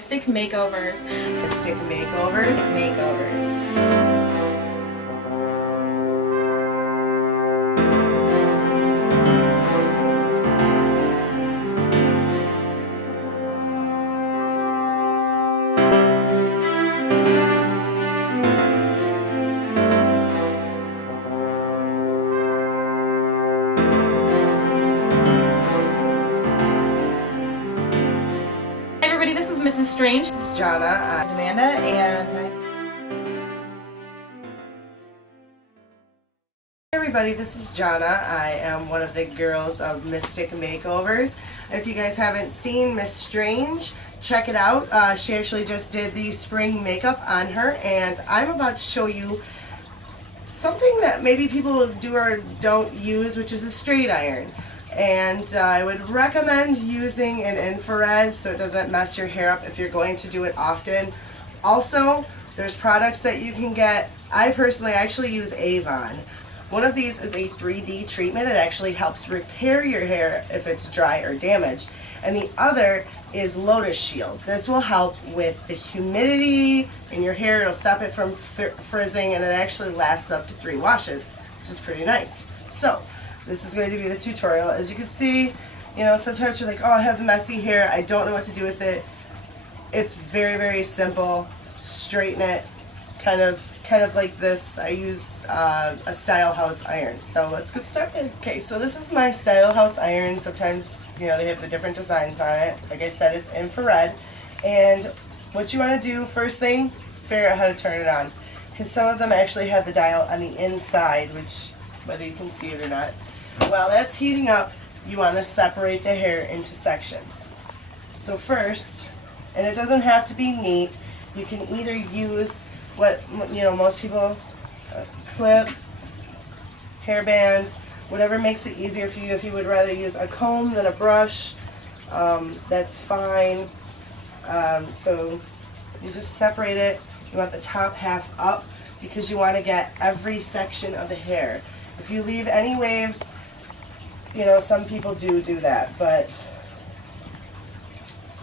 Stick makeovers. Stick makeovers. This is Mrs. Strange. This is Johna and Amanda, and hey everybody, this is Johna. I am one of the girls of Mystic Makeovers. If you guys haven't seen Miss Strange, check it out. She actually just did the spring makeup on her, and I'm about to show you something that maybe people do or don't use, which is a straight iron. And I would recommend using an infrared so it doesn't mess your hair up if you're going to do it often. Also, there's products that you can get. I personally actually use Avon. One of these is a 3D treatment. It actually helps repair your hair if it's dry or damaged. And the other is Lotus Shield. This will help with the humidity in your hair. It'll stop it from frizzing, and it actually lasts up to 3 washes, which is pretty nice. So this is going to be the tutorial. As you can see, you know, sometimes you're like, oh, I have the messy hair, I don't know what to do with it. It's very, very simple. Straighten it, kind of like this. I use a Stylehouse Iron. So let's get started. Okay, so this is my Stylehouse Iron. Sometimes, you know, they have the different designs on it. Like I said, it's infrared. And what you want to do, first thing, figure out how to turn it on. Because some of them actually have the dial on the inside, which, whether you can see it or not. While that's heating up, you want to separate the hair into sections. So first, and it doesn't have to be neat, you can either use what, you know, most people, clip, hairband, whatever makes it easier for you. If you would rather use a comb than a brush, that's fine. So you just separate it. You want the top half up because you want to get every section of the hair. If you leave any waves, you know, some people do that, but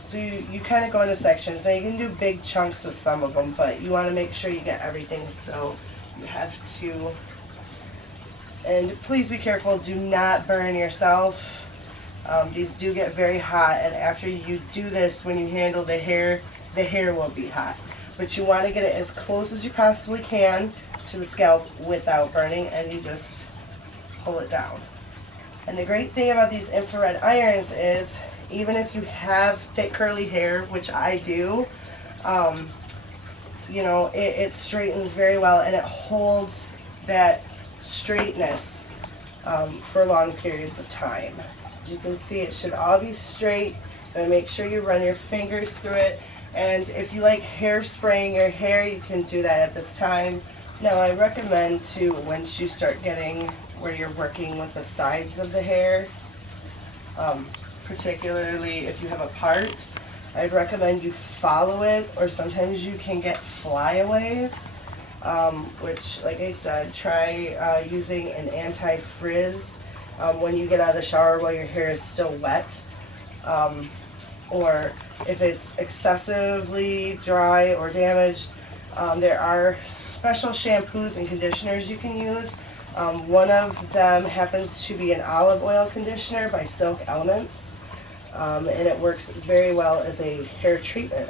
so you kind of go into sections. Now you can do big chunks with some of them, but you want to make sure you get everything, so you have to, and please be careful, do not burn yourself. These do get very hot, and after you do this, when you handle the hair will be hot. But you want to get it as close as you possibly can to the scalp without burning, and you just pull it down. And the great thing about these infrared irons is, even if you have thick curly hair, which I do, you know, it straightens very well, and it holds that straightness for long periods of time. As you can see, it should all be straight, and make sure you run your fingers through it. And if you like spraying your hair, you can do that at this time. Now I recommend to, once you start getting where you're working with the sides of the hair, particularly if you have a part, I'd recommend you follow it, or sometimes you can get flyaways, which, like I said, try using an anti-frizz when you get out of the shower while your hair is still wet, or if it's excessively dry or damaged, there are special shampoos and conditioners you can use. One of them happens to be an olive oil conditioner by Silk Elements, and it works very well as a hair treatment.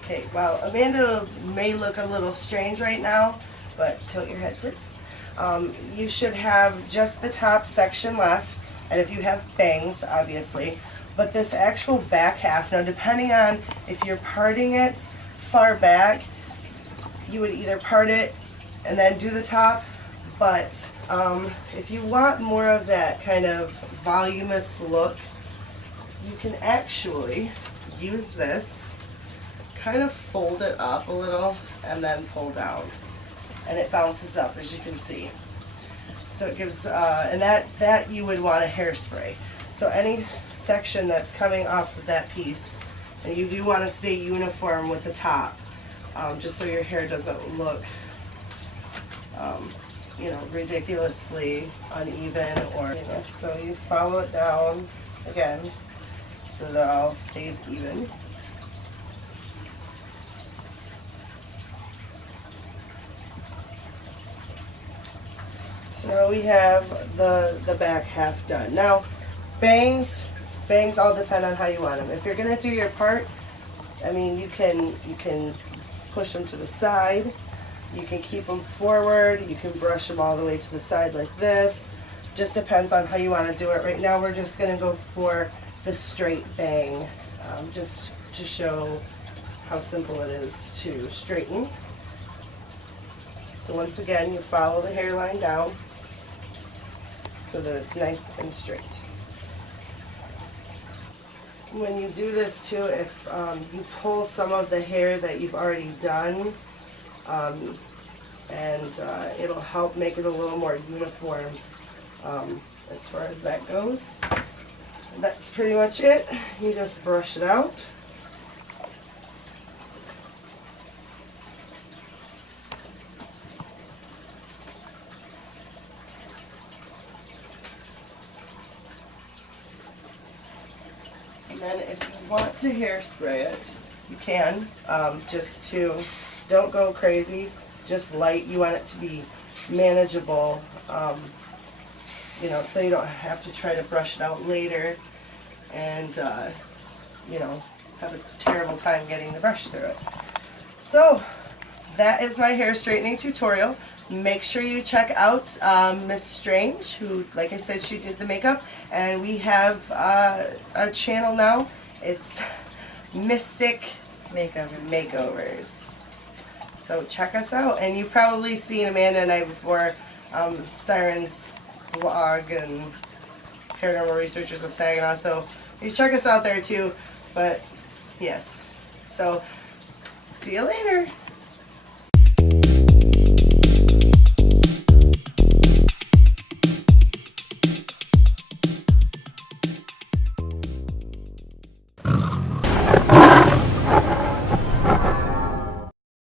Okay, well, Amanda may look a little strange right now, but tilt your head, please. You should have just the top section left, and if you have bangs, obviously, but this actual back half, now depending on if you're parting it far back, you would either part it and then do the top. But if you want more of that kind of voluminous look, you can actually use this, kind of fold it up a little, and then pull down. And it bounces up, as you can see. So it gives, and that you would want a hairspray. So any section that's coming off of that piece, and you do want to stay uniform with the top, just so your hair doesn't look you know, ridiculously uneven or, you know, so you follow it down again so that it all stays even. So now we have the back half done. Now, bangs all depend on how you want them. If you're gonna do your part, I mean, you can push them to the side. You can keep them forward. You can brush them all the way to the side like this. Just depends on how you want to do it. Right now, we're just gonna go for the straight bang, just to show how simple it is to straighten. So once again, you follow the hairline down so that it's nice and straight. When you do this too, if you pull some of the hair that you've already done, it'll help make it a little more uniform as far as that goes. And that's pretty much it. You just brush it out. And then if you want to hairspray it, you can, just to, don't go crazy, just light. You want it to be manageable, you know, so you don't have to try to brush it out later and, you know, have a terrible time getting the brush through it. So that is my hair straightening tutorial. Make sure you check out Miss Strange, who, like I said, she did the makeup, and we have a channel now. It's Mystic Makeovers. So check us out, and you've probably seen Amanda and I before, Siren's vlog and Paranormal Researchers of Saginaw. So you check us out there too. But yes, so see you later.